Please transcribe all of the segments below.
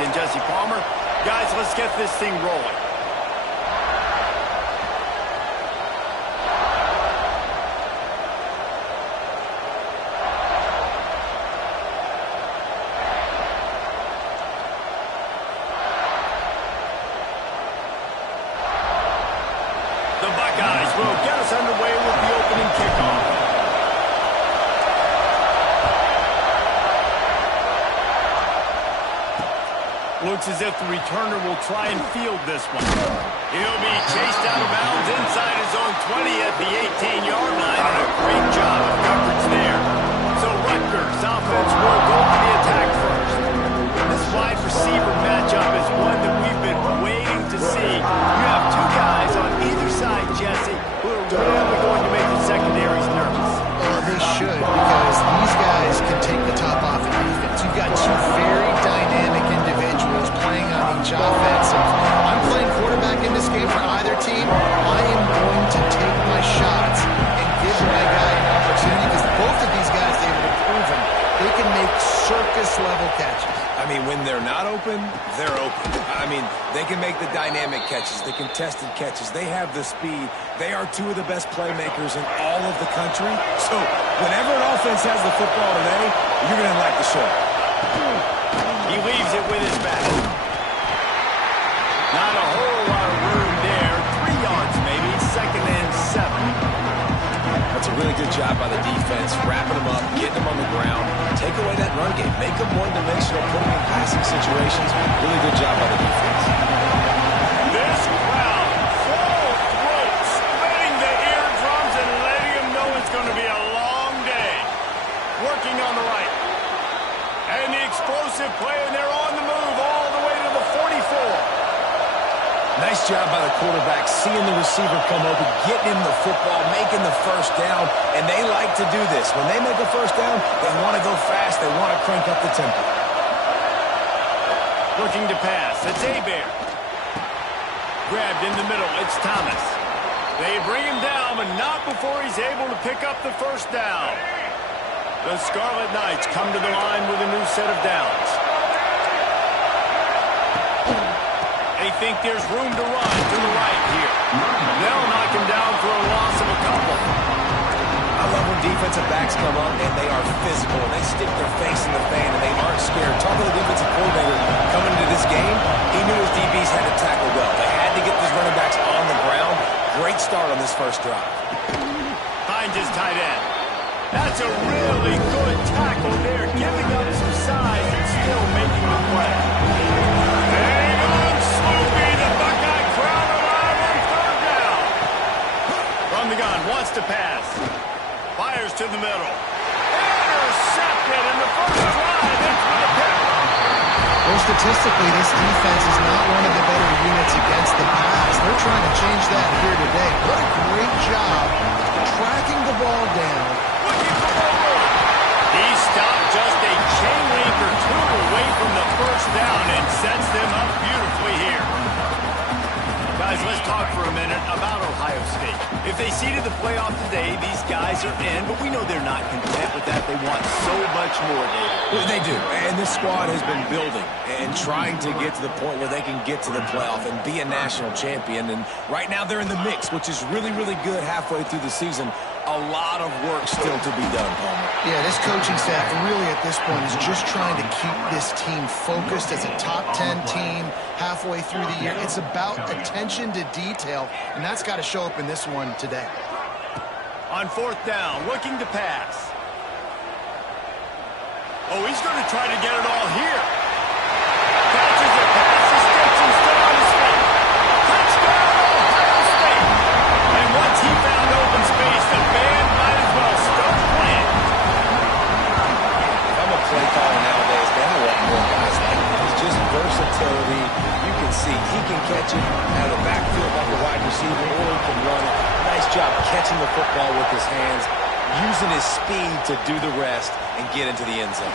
in, Jesse Palmer. Guys, let's get this thing rolling. The Buckeyes will get us underway with the opening kickoff. Looks as if the returner will try and field this one. He'll be chased out of bounds inside his own 20 at the 18-yard line, and a great job of coverage there. So Rutgers offense will go on the attack first. This wide receiver matchup is one that we've been waiting to see. You have two guys on either side, Jesse, who are really going to make the secondaries nervous. Well, they should, because these guys can take the top off of defense. You've got two very dynamic individuals playing on each offense. If I'm playing quarterback in this game for either team, I am going to take my shots and give my guy an opportunity, because both of these guys, they've proven they can make circus-level catches. I mean, when they're not open, they're open. I mean, they can make the dynamic catches, the contested catches. They have the speed. They are two of the best playmakers in all of the country. So whenever an offense has the football today, you're going to like the show. He leaves it with his back. Not a whole lot of room there. 3 yards maybe, 2nd and 7. That's a really good job by the defense, wrapping them up, getting them on the ground. Take away that run game. Make them one-dimensional, put them in passing situations. Really good job by the defense. This crowd, full throat, splitting the eardrums and letting them know it's going to be a long day. Working on the right. And the explosive play, and they're on the move all the way to the 44. Nice job by the quarterback, seeing the receiver come open, getting him the football, making the first down, and they like to do this. When they make a first down, they want to go fast, they want to crank up the tempo. Looking to pass, it's Hebert. Grabbed in the middle, it's Thomas. They bring him down, but not before he's able to pick up the first down. The Scarlet Knights come to the line with a new set of downs. They think there's room to run to the right here. They'll knock him down for a loss of a couple. I love when defensive backs come up and they are physical and they stick their face in the fan and they aren't scared. Talking to the defensive coordinator coming into this game, he knew his DBs had to tackle well. They had to get these running backs on the ground. Great start on this first drive. Finds his tight end. That's a really good tackle there, giving up some size and still making the play. Hang on, Sloopy, the Buckeye crowd alive on 3rd down. From the gun, wants to pass. Fires to the middle. Intercepted in the first drive. That's my pick. Well, statistically, this defense is not one of the better units against the pass. They're trying to change that here today. What a great job tracking the ball down. Looking for more room. He stopped just a chain link or two away from the first down and sets them up beautifully here. Guys, let's talk for a minute about Ohio State. If they seeded the playoff today, these guys are in, but we know they're not content with that. They want so much more, David. Well, they do, and this squad has been building and trying to get to the point where they can get to the playoff and be a national champion. And right now they're in the mix, which is really, really good halfway through the season. A lot of work still to be done, Palmer. Yeah, this coaching staff really at this point is just trying to keep this team focused as a top 10 team halfway through the year. It's about attention to detail, and that's got to show up in this one today. On 4th down, looking to pass. Oh, he's going to try to get it all here. Catches the pass, he sticks and still on his feet. Touchdown, Ohio State. And once he found open space, the band might as well start playing. If I'm a play caller nowadays, man, I want more guys like that. It's just versatility. You can see he can catch it out of the backfield like a wide receiver, or he can run it. Nice job catching the football with his hands, using his speed to do the rest and get into the end zone.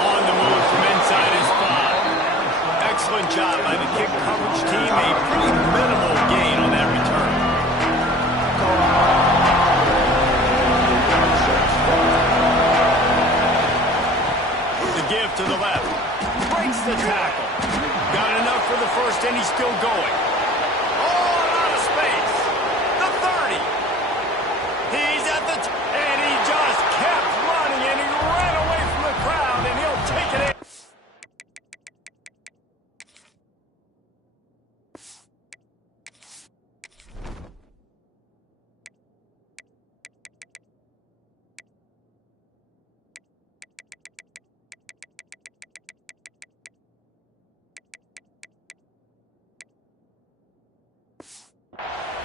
On the move from inside his 5. Excellent job by the kick coverage team. A pretty minimal gain on that return. The give to the left. breaks the tackle. Got enough for the first, and he's still going. Oh, out of space. The 30. He's at the and he just kept running, and he ran away from the crowd, and he'll take it in.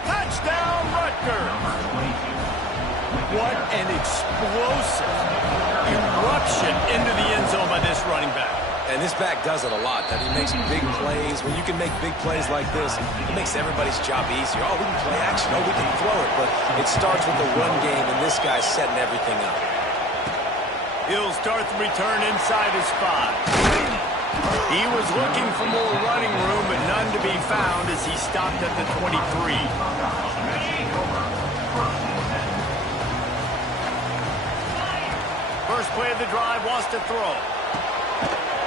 Touchdown, Rutgers! What an explosive eruption into the end zone by this running back. And this back does it a lot. That he makes big plays. When you can make big plays like this, it makes everybody's job easier. Oh, we can play action. Oh, we can throw it. But it starts with the run game, and this guy's setting everything up. He'll start the return inside his 5. He was looking for more running room, but none to be found as he stopped at the 23. First play of the drive, wants to throw.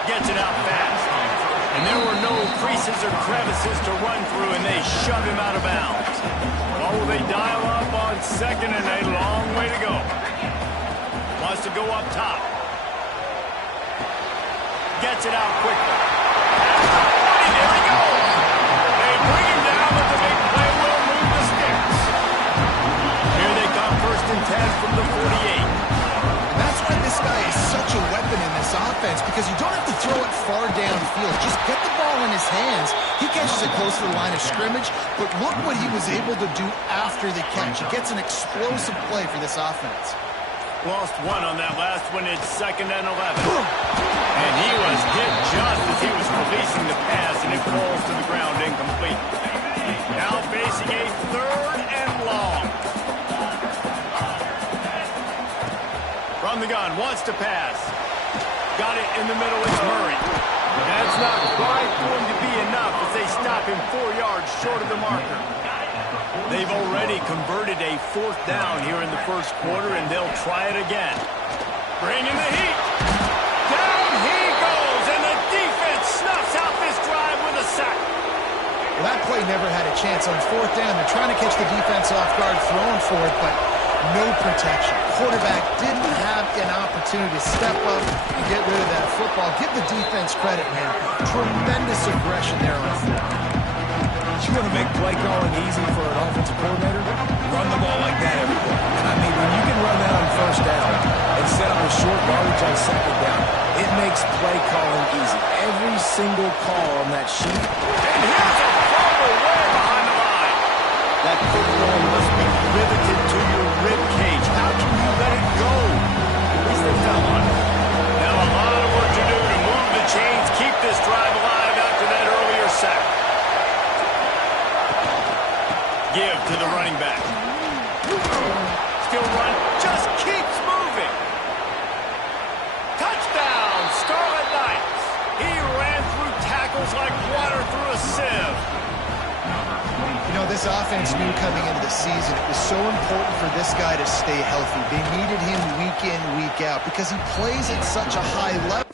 Gets it out fast. And there were no creases or crevices to run through, and they shove him out of bounds. Oh, they dial up on second, and a long way to go. Wants to go up top. Gets it out quickly. There he goes. They bring him down, but the big play will move the sticks. Here they come, 1st and 10 from the 48. And that's why this guy is such a weapon in this offense, because you don't have to throw it far downfield. Just get the ball in his hands. He catches it close to the line of scrimmage, but look what he was able to do after the catch. He gets an explosive play for this offense. Lost one on that last one. It's 2nd and 11. And he was hit just as he was releasing the pass, and it falls to the ground incomplete. Now facing a 3rd and long. From the gun, wants to pass. Got it in the middle, it's Murray. That's not quite going to be enough as they stop him 4 yards short of the marker. They've already converted a 4th down here in the 1st quarter, and they'll try it again. Bringing the heat. Down he goes, and the defense snuffs out this drive with a sack. Well, that play never had a chance. On 4th down, they're trying to catch the defense off guard, throwing for it, but no protection. Quarterback didn't have an opportunity to step up and get rid of that football. Give the defense credit, man. Tremendous aggression there on 4th. You want to make play calling easy for an offensive coordinator? Run the ball like that every day. And I mean, when you can run that on 1st down and set up a short yardage on 2nd down, it makes play calling easy. Every single call on that sheet. And here's a fumble way behind the line. That football must be riveted to your rib cage. How can you let it go? At least they fell on it. Now a lot of work to do to move the chains, keep this drive alive after that earlier sack. Give to the running back. Still run, just keeps moving. Touchdown, Scarlet Knights. He ran through tackles like water through a sieve. You know, this offense knew coming into the season it was so important for this guy to stay healthy. They needed him week in, week out, because he plays at such a high level.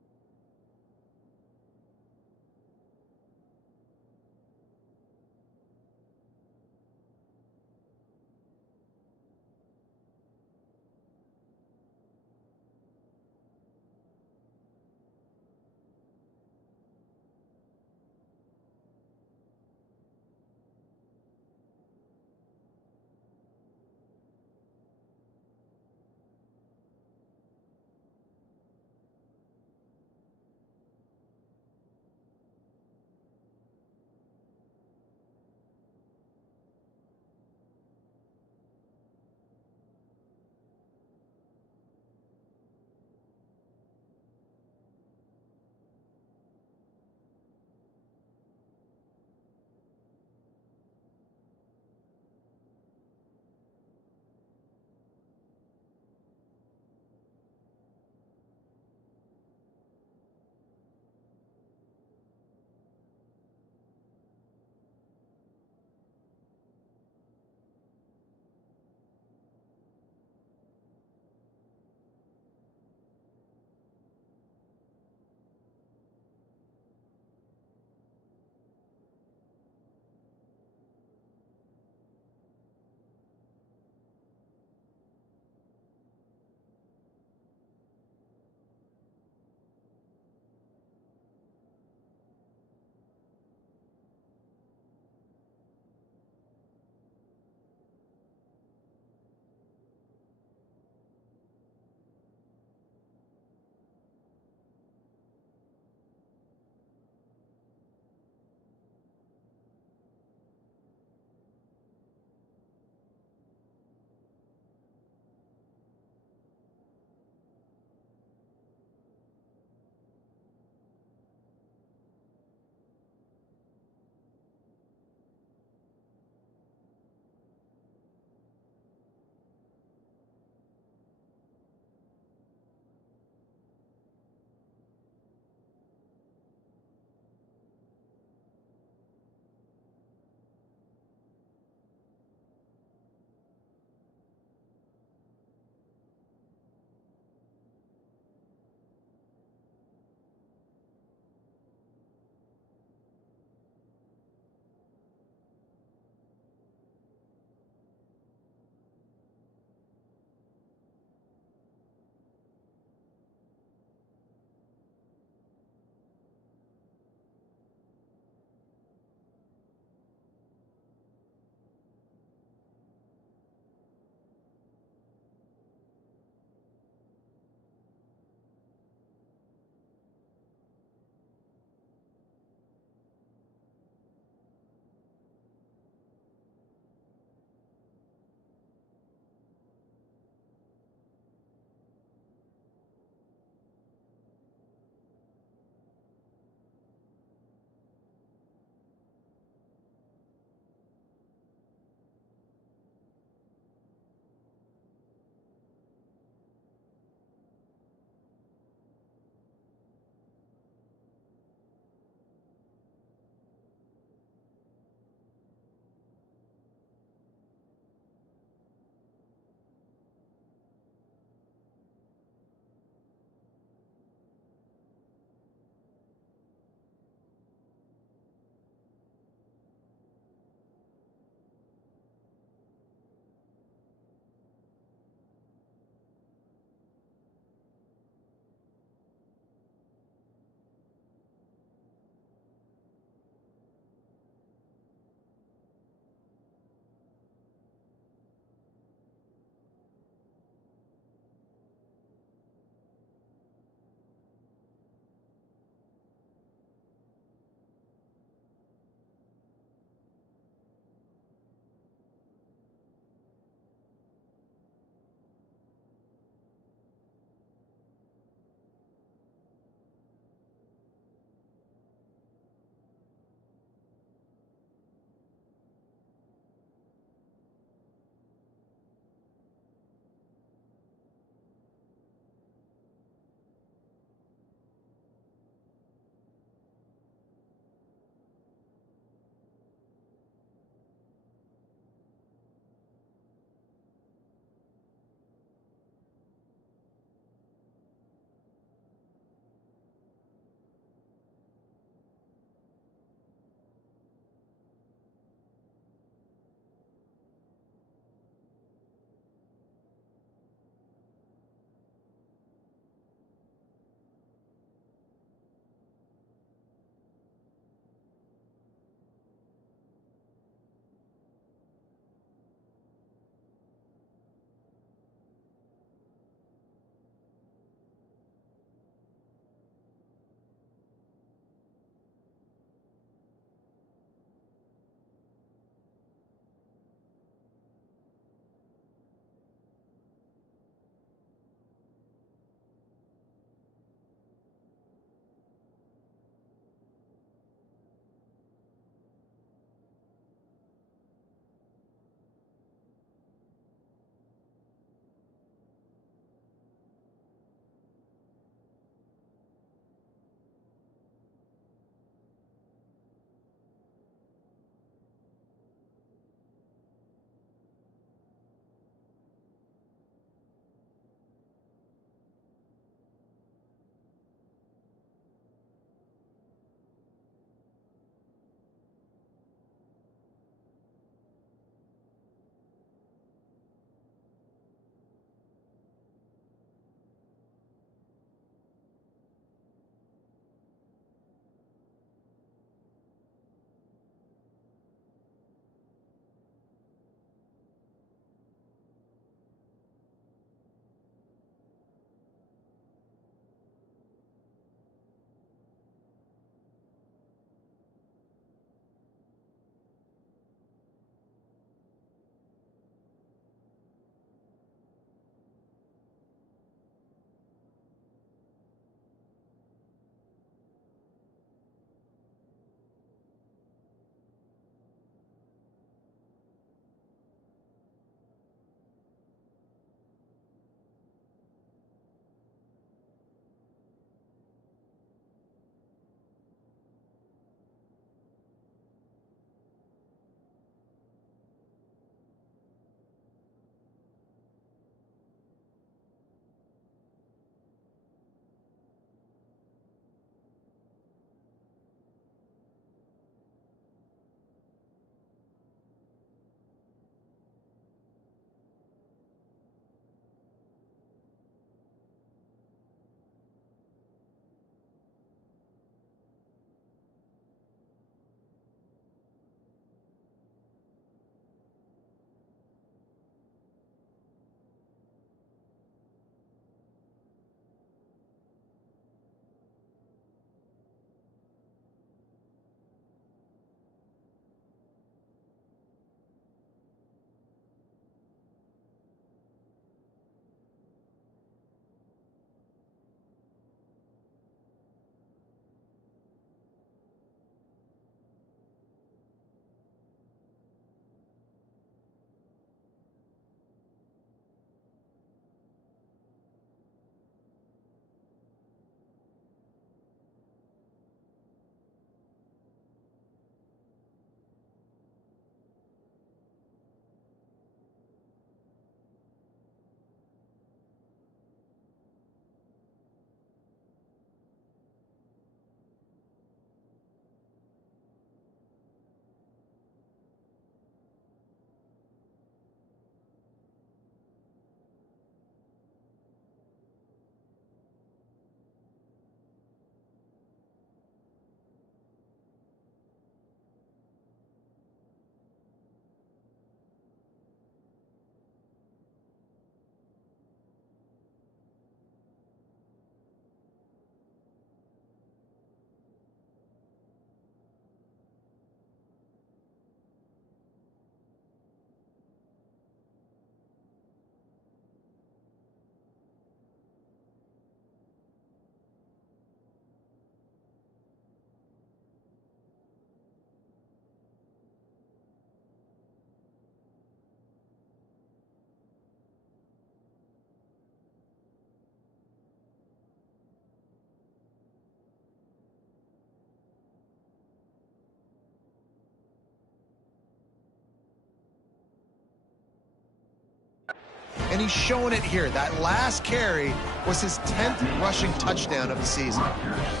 and he's showing it here. That last carry was his 10th rushing touchdown of the season. Rutgers,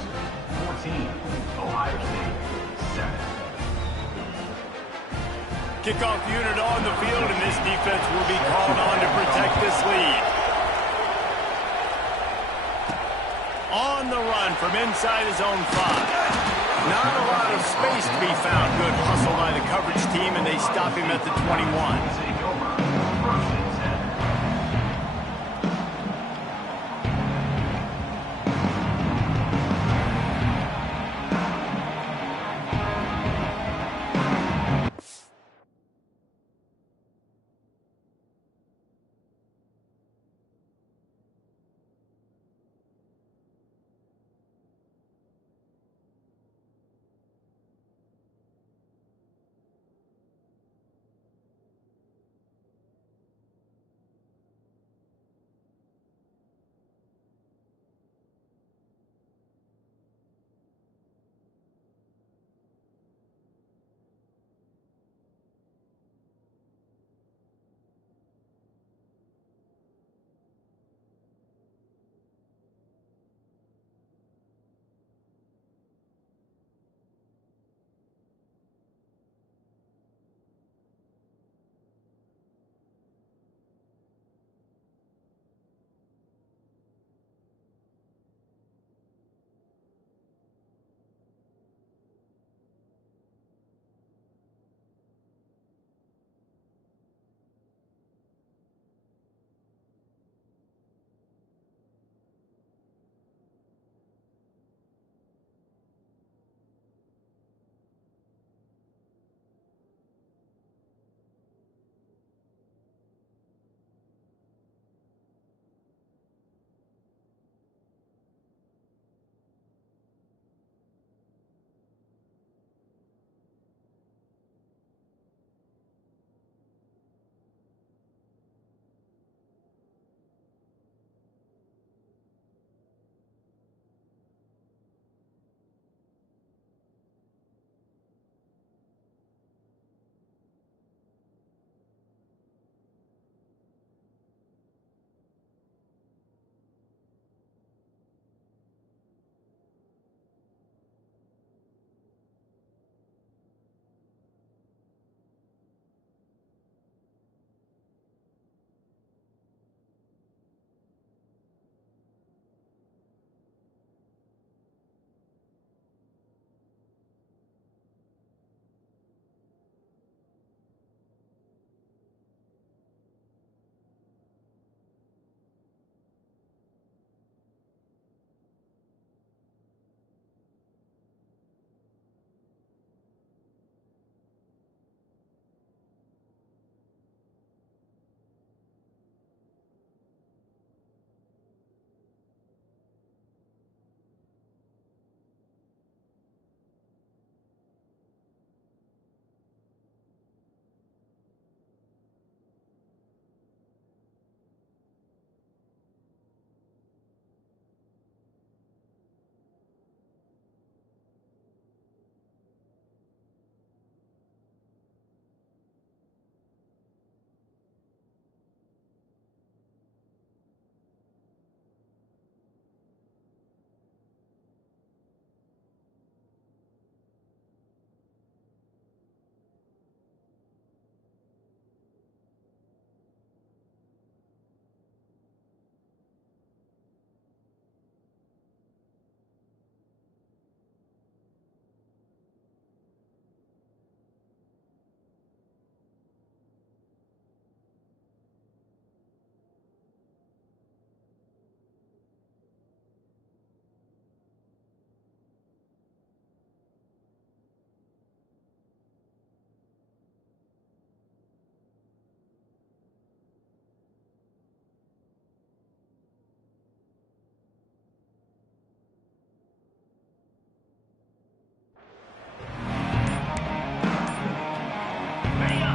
14, Ohio State, 7. Kickoff unit on the field, and this defense will be called on to protect this lead. On the run from inside his own 5. Not a lot of space to be found. Good hustle by the coverage team, and they stop him at the 21. Take over, first and 10.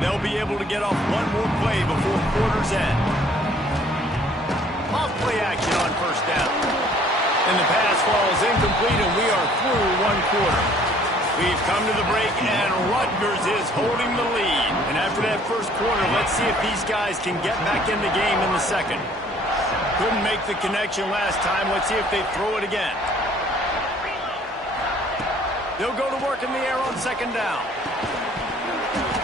They'll be able to get off one more play before quarter's end. Off play action on first down. And the pass falls incomplete, and we are through one quarter. We've come to the break, and Rutgers is holding the lead. And after that first quarter, let's see if these guys can get back in the game in the second. Couldn't make the connection last time. Let's see if they throw it again. They'll go to work in the air on second down.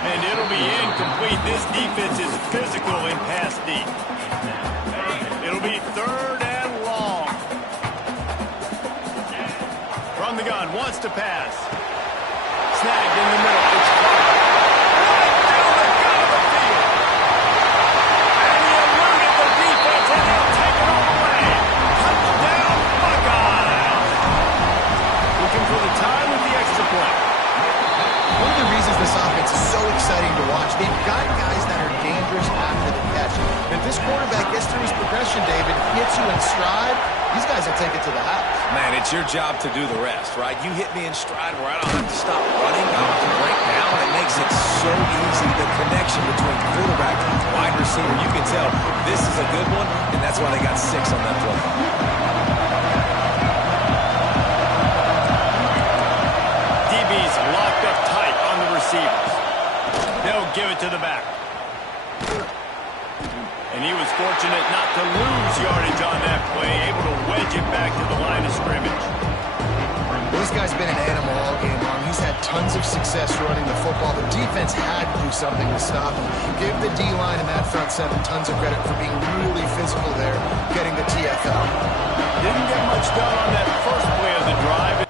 And it'll be incomplete. This defense is physical in pass deep. It'll be third and long. From the gun, wants to pass. Snagged in the middle. It's caught. Right down the gut of the field. And he eluded the defense, and he'll take it all away. Touchdown, Buckeyes. Looking for the tie with the extra point. One of the reasons this offense is so exciting to watch, they've got guys that are dangerous after the catch. If this quarterback gets through his progression, David, hits you in stride, these guys will take it to the house. Man, it's your job to do the rest, right? You hit me in stride where I don't have to stop running. I don't have to break down. It makes it so easy. The connection between quarterback and wide receiver, you can tell this is a good one, and that's why they got 6 on that play. DB's locked up tight on the receivers. They'll give it to the back. And he was fortunate not to lose yardage on that play, able to wedge it back to the line of scrimmage. This guy's been an animal all game long. He's had tons of success running the football. The defense had to do something to stop him. Give the D-line and that front seven tons of credit for being really physical there, getting the TFL. Didn't get much done on that first play of the drive.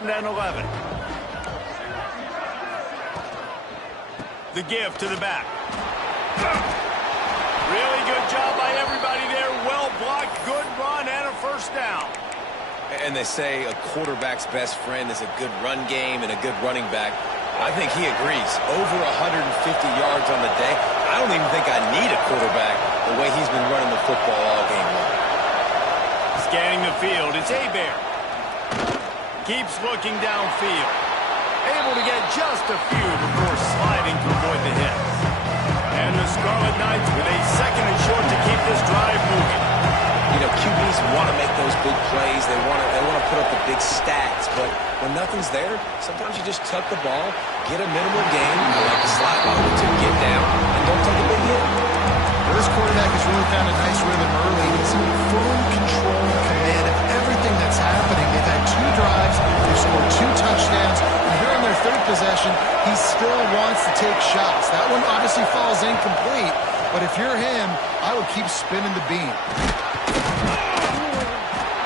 And then 11. The give to the back. Really good job by everybody there. Well blocked, good run, and a first down. And they say a quarterback's best friend is a good run game and a good running back. I think he agrees. Over 150 yards on the day. I don't even think I need a quarterback the way he's been running the football all game long. Scanning the field, it's Hebert. Keeps looking downfield. Able to get just a few before sliding to avoid the hits. And the Scarlet Knights with a second and short to keep this drive moving. You know, QBs want to make those big plays. They want to put up the big stats. But when nothing's there, sometimes you just tuck the ball, get a minimal gain, like the slide ball to get down, and don't take a big hit. Well, this quarterback has really found a nice rhythm early. He's in full control and command of everything that's happening. They've had 2 drives. They've scored 2 touchdowns. And here on their 3rd possession, he still wants to take shots. That one obviously falls incomplete. But if you're him, I would keep spinning the beam.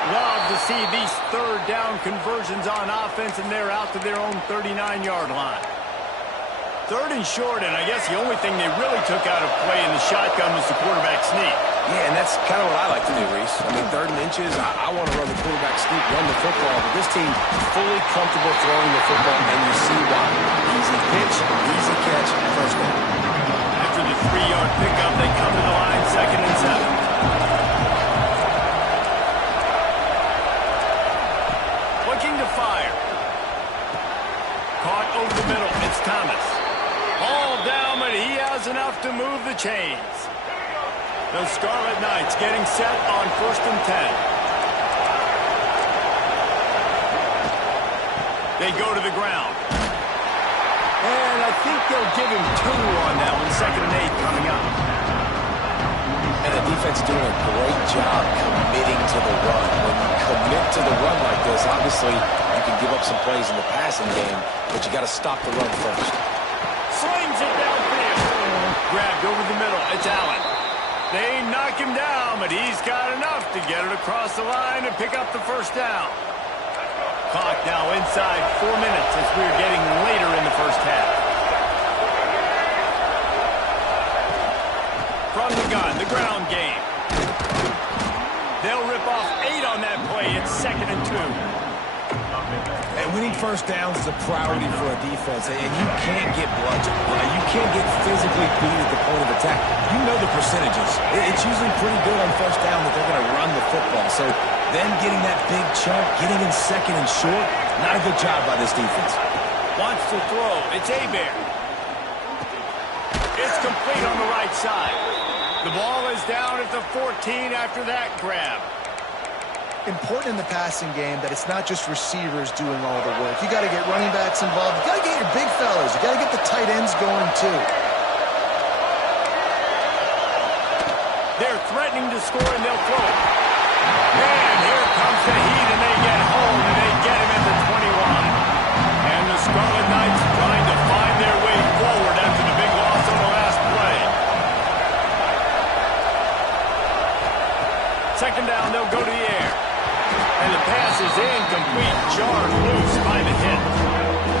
Love to see these 3rd down conversions on offense, and they're out to their own 39-yard line. 3rd and short, and I guess the only thing they really took out of play in the shotgun was the quarterback sneak. Yeah, and that's kind of what I like to do, Reese. I mean, 3rd and inches, I want to run the quarterback sneak, run the football, but this team fully comfortable throwing the football, and you see why. Easy pitch, easy catch, first down. After the 3-yard pickup, they come to the line, 2nd and 7. Looking to fire. Caught over the middle. It's Thomas. Ball down, but he has enough to move the chains. The Scarlet Knights getting set on 1st and 10. They go to the ground. And I think they'll give him 2 on that one. 2nd and 8 coming up. And the defense doing a great job committing to the run. When you commit to the run like this, obviously you can give up some plays in the passing game, but you got to stop the run first. Slings it downfield. Grabbed over the middle. It's Allen. They knock him down, but he's got enough to get it across the line and pick up the 1st down. Clock now inside 4 minutes as we're getting later in the 1st half. From the gun, the ground game. They'll rip off 8 on that play. It's 2nd and 2. And winning 1st downs is a priority for a defense, and you can't get bludgeoned. You can't get physically beat at the point of attack. You know the percentages. It's usually pretty good on 1st down that they're going to run the football. So then getting that big chunk, getting in 2nd and short, not a good job by this defense. Wants to throw. It's Hebert. It's complete on the right side. The ball is down at the 14 after that grab. Important in the passing game that it's not just receivers doing all the work. You got to get running backs involved. You got to get your big fellas. You got to get the tight ends going too. They're threatening to score and they'll throw it. Man, here comes the heat and they get home and they get him at the 21. And the Scarlet Knights trying to find their way forward after the big loss on the last play. 2nd down, they'll go to the air. And the pass is incomplete, jarred loose by the hit.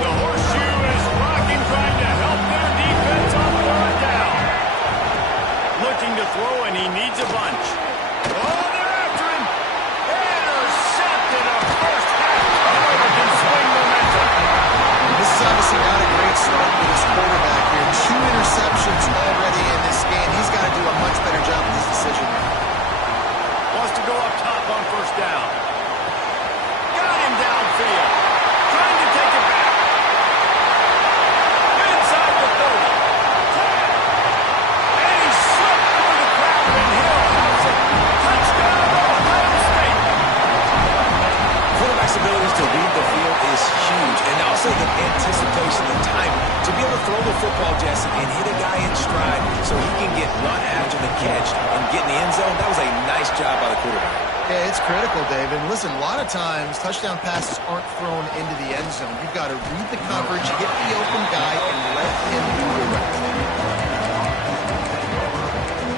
The horseshoe is rocking, trying to help their defense on 3rd down. Looking to throw, and he needs a bunch. Oh, they're after him. Intercepted a 1st half. However, can swing momentum. This is obviously not a great start for this quarterback here. 2 interceptions already in this game. He's got to do a much better job with his decision making. Wants to go up top on 1st down. Got him downfield. Trying to take it back. Inside the 30. And he slipped through the crowd and Hill has it. Touchdown, Ohio State. Quarterback's abilities to read the field is huge. And also the anticipation, the time to be able to throw the football, Jesse, and hit a guy in stride so he can get run after the catch and get in the end zone. That was a nice job by the quarterback. Yeah, it's critical, David. Listen, a lot of times touchdown passes aren't thrown into the end zone. You've got to read the coverage, hit the open guy, and let him do the rest.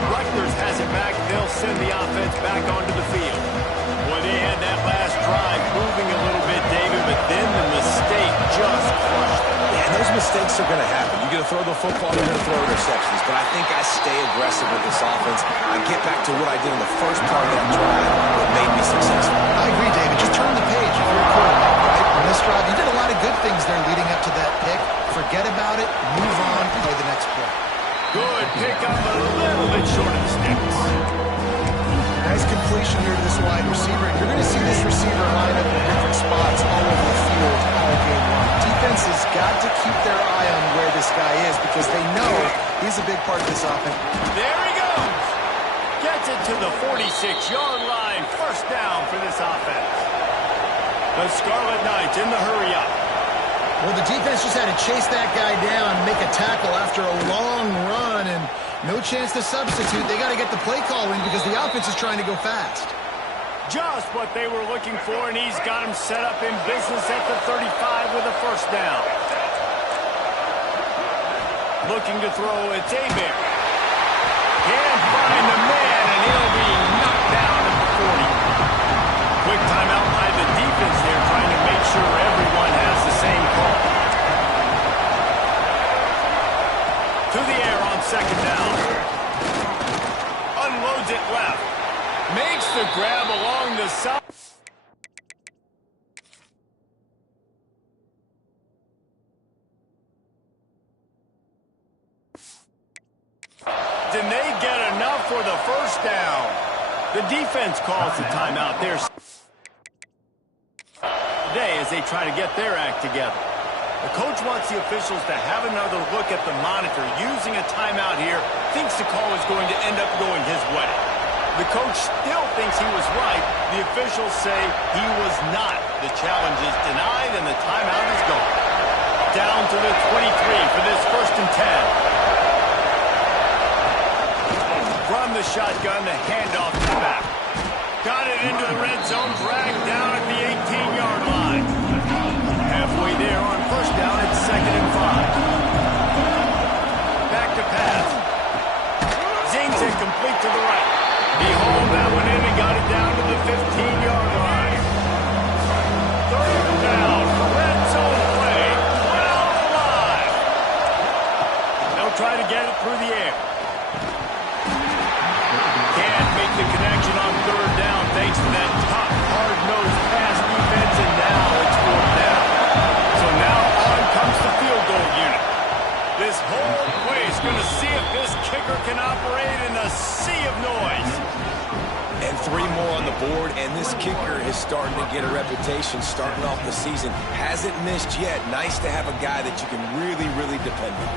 Rutgers has it back. They'll send the offense back onto the field. Boy, they had that last drive moving a little bit, David, but then the mistake just crushed them. Yeah, and those mistakes are going to happen. You're going to throw the football, you're going to throw interceptions. But I think I stay aggressive with this offense. I get back to what I did in the first part of that drive that made me successful. I agree, David. Just turn the page if you're a quarterback, right? On this drive, you did a lot of good things there leading up to that pick. Forget about it, move on, play the next play. Good pick up a little bit short of the sticks. Nice completion here to this wide receiver. You're going to see this receiver line up in different spots all over the field all game long. Defense has got to keep their eye on where this guy is because they know he's a big part of this offense. There he goes. Gets it to the 46-yard line. 1st down for this offense. The Scarlet Knights in the hurry-up. Well, the defense just had to chase that guy down, make a tackle after a long run, and no chance to substitute. They got to get the play call in because the offense is trying to go fast. Just what they were looking for, and he's got him set up in business at the 35 with a 1st down. Looking to throw, it's Hebert. Can't find the man, and he'll be knocked down at the 40. Quick timeout by the defense there, trying to make sure everyone has the same call. To the air on 2nd down. Unloads it left. Makes the grab along the side. And they get enough for the 1st down. The defense calls the timeout there today as they try to get their act together. The coach wants the officials to have another look at the monitor. Using a timeout here, thinks the call is going to end up going his way. The coach still thinks he was right. The officials say he was not. The challenge is denied, and the timeout is gone. Down to the 23 for this 1st and 10. From the shotgun, the handoff to the back. Got it into the red zone, dragged down at the 18-yard line. Halfway there on 1st down, it's 2nd and 5. Back to pass. Zings it complete to the right. He hauled that one in and got it down to the 15-yard line. 3rd down, red zone play. Well alive. They'll try to get it through the air. Can't make the connection on 3rd down thanks to that tough, hard-nosed pass defense, and now it's 4th down. So now on comes the field goal unit. This whole play is going to see if this kicker can operate in a sea of noise. And 3 more on the board, and this kicker is starting to get a reputation starting off the season. Hasn't missed yet. Nice to have a guy that you can really, really depend on.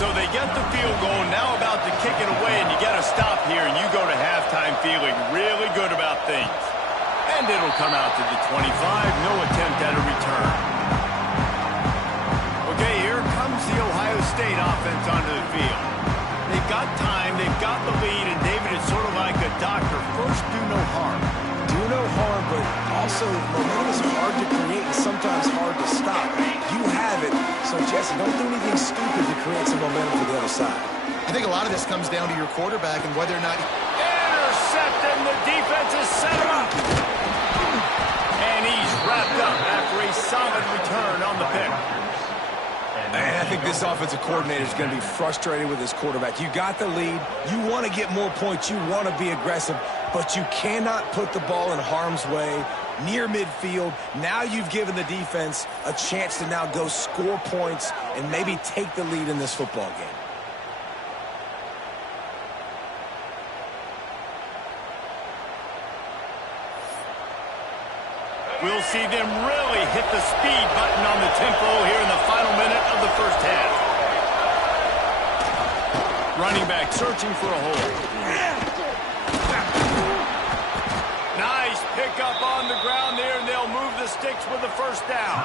So they get the field goal, now about to kick it away, and you got to stop here, and you go to halftime feeling really good about things. And it'll come out to the 25, no attempt at a return. Okay, here comes the Ohio State offense onto the field. They've got time, they've got the lead, and David is sort of like a doctor. First, do no harm. Do no harm, but also momentum is hard to create and sometimes hard to stop. You have it, so Jesse, don't do anything stupid to create some momentum for the other side. I think a lot of this comes down to your quarterback and whether or not... Intercepted, and the defense is set him up. And he's wrapped up after a solid return on the pick. And I think this offensive coordinator is going to be frustrated with his quarterback. You got the lead. You want to get more points. You want to be aggressive, but you cannot put the ball in harm's way near midfield. Now you've given the defense a chance to now go score points and maybe take the lead in this football game. We'll see them really hit the speed button on the tempo here in the final minute of the 1st half. Running back searching for a hole. Nice pickup on the ground there, and they'll move the sticks with the 1st down.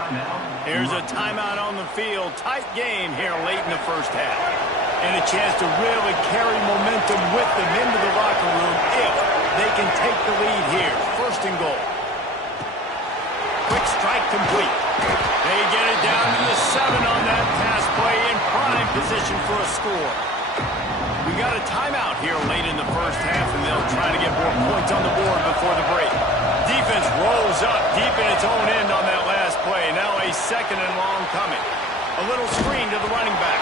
Here's a timeout on the field. Tight game here late in the 1st half. And a chance to really carry momentum with them into the locker room if they can take the lead here. 1st and goal. Quick strike complete. They get it down to the 7 on that pass play in prime position for a score. We got a timeout here late in the 1st half, and they'll try to get more points on the board before the break. Defense rolls up deep in its own end on that last play. Now a 2nd and long coming. A little screen to the running back.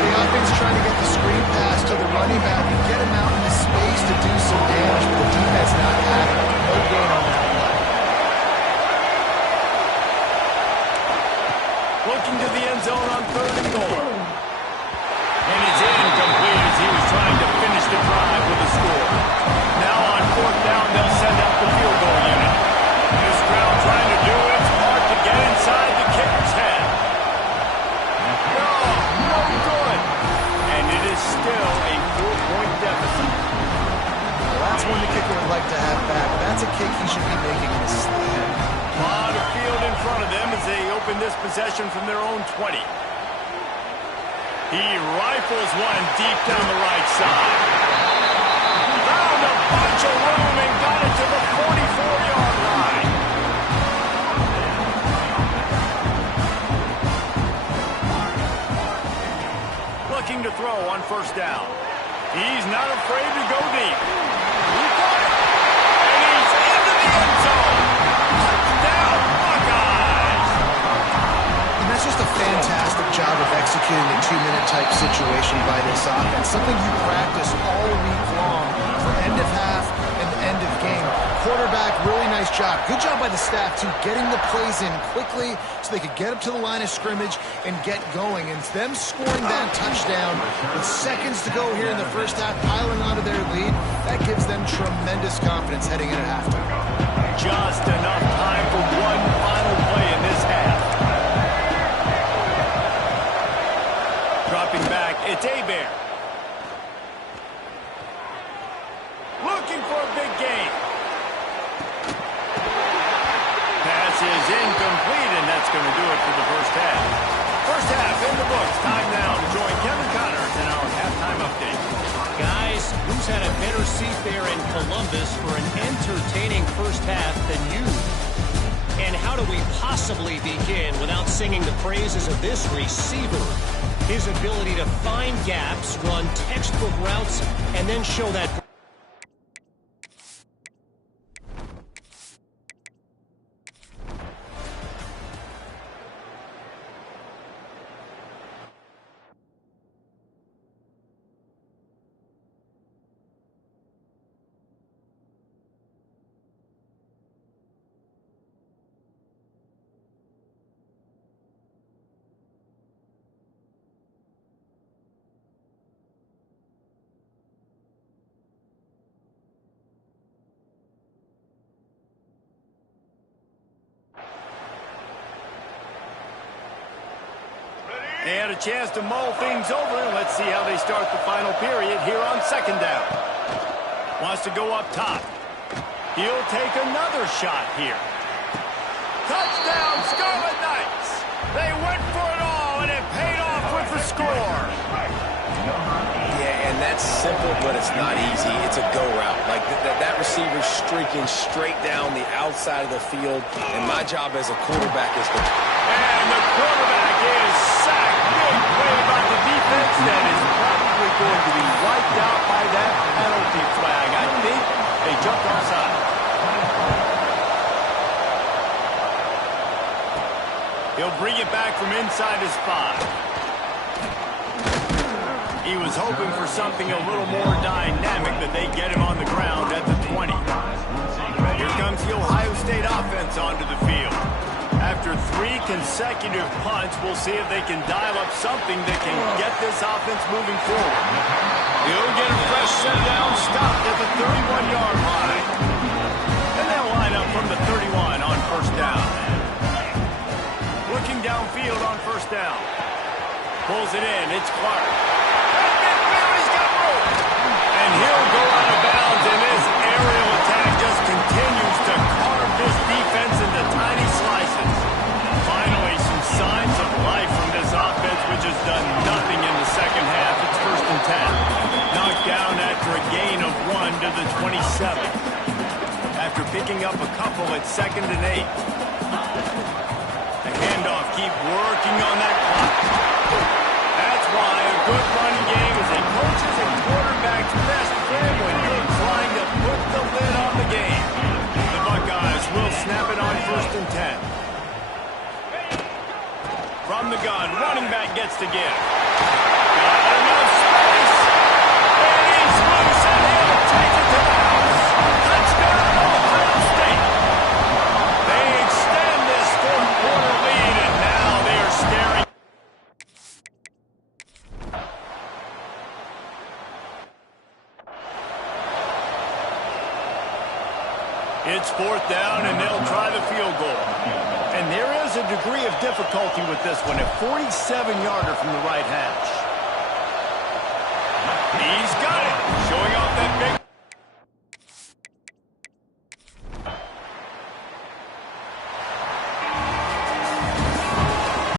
The offense trying to get the screen pass to the running back and get him out into space to do some damage, but the defense not having it. No gain on that play. Looking to the end zone on 3rd and goal. And it's incomplete as he was trying to finish the drive with a score. Now on 4th down, they'll send out the field goal unit. This crowd trying to do its part to get inside the kicker's head. No, no good. And it is still a 4-point deficit. Well, that's one the kicker would like to have back. That's a kick he should be making in his sleep. A lot of field in front of them as they open this possession from their own 20. He rifles one deep down the right side. Found a bunch of room and got it to the 44-yard line. Looking to throw on 1st down. He's not afraid to go deep. He got it. And he's into the end zone. Touchdown, Buckeyes. And that's just a fantastic job of executing a 2-minute type situation by this offense. Something you practice all week long for end of half and end of game. quarterback, really nice job. Good job by the staff, too, getting the plays in quickly so they could get up to the line of scrimmage and get going. And them scoring that touchdown with seconds to go here in the first half, piling onto their lead, that gives them tremendous confidence heading into halftime. Just enough time for one final play in this half. Dropping back, it's Hebert. Looking for a big gain. Pass is incomplete, and that's going to do it for the first half. First half in the books. Time now to join Kevin Connors in our halftime update. Guys, who's had a better seat there in Columbus for an entertaining first half than you? And how do we possibly begin without singing the praises of this receiver? His ability to find gaps, run textbook routes, and then show that... They had a chance to mull things over, and let's see how they start the final period here on second down. Wants to go up top. He'll take another shot here. Touchdown, Scarlet Knights! They went for it all, and it paid off with the score. Yeah, and that's simple, but it's not easy. It's a go route. Like that receiver's streaking straight down the outside of the field, and my job as a quarterback is to... And the quarterback is sacked. Big play by the defense that is probably going to be wiped out by that penalty flag. I think they jumped offside. He'll bring it back from inside his 5. He was hoping for something a little more dynamic, but they get him on the ground at the 20. Here comes the Ohio State offense onto the field. After 3 consecutive punts, we'll see if they can dial up something that can get this offense moving forward. He'll get a fresh set down, stopped at the 31-yard line. And they'll line up from the 31 on first down. Looking downfield on first down. Pulls it in, it's Clark. He's got room. And he'll go out of bounds, and this aerial attack just continues to carve this defense into tiny slices. Finally, some signs of life from this offense, which has done nothing in the second half. It's first and 10. Knocked down after a gain of 1 to the 27. After picking up a couple at second and 8. The handoff, keep working on that clock. That's why a good running game is a coach's and quarterback's best friend when you're trying to put the lid on the game. The Buckeyes will snap it on first and 10. From the gun, running back gets to give. Got enough space. And he's loose, and he'll take it to the house. Touchdown, Ohio State. They extend this fourth-quarter lead, and now they are staring. It's fourth down, and they'll try the field goal. And there is a degree of difficulty with this one, a 47-yarder from the right hash. He's got it, showing off that big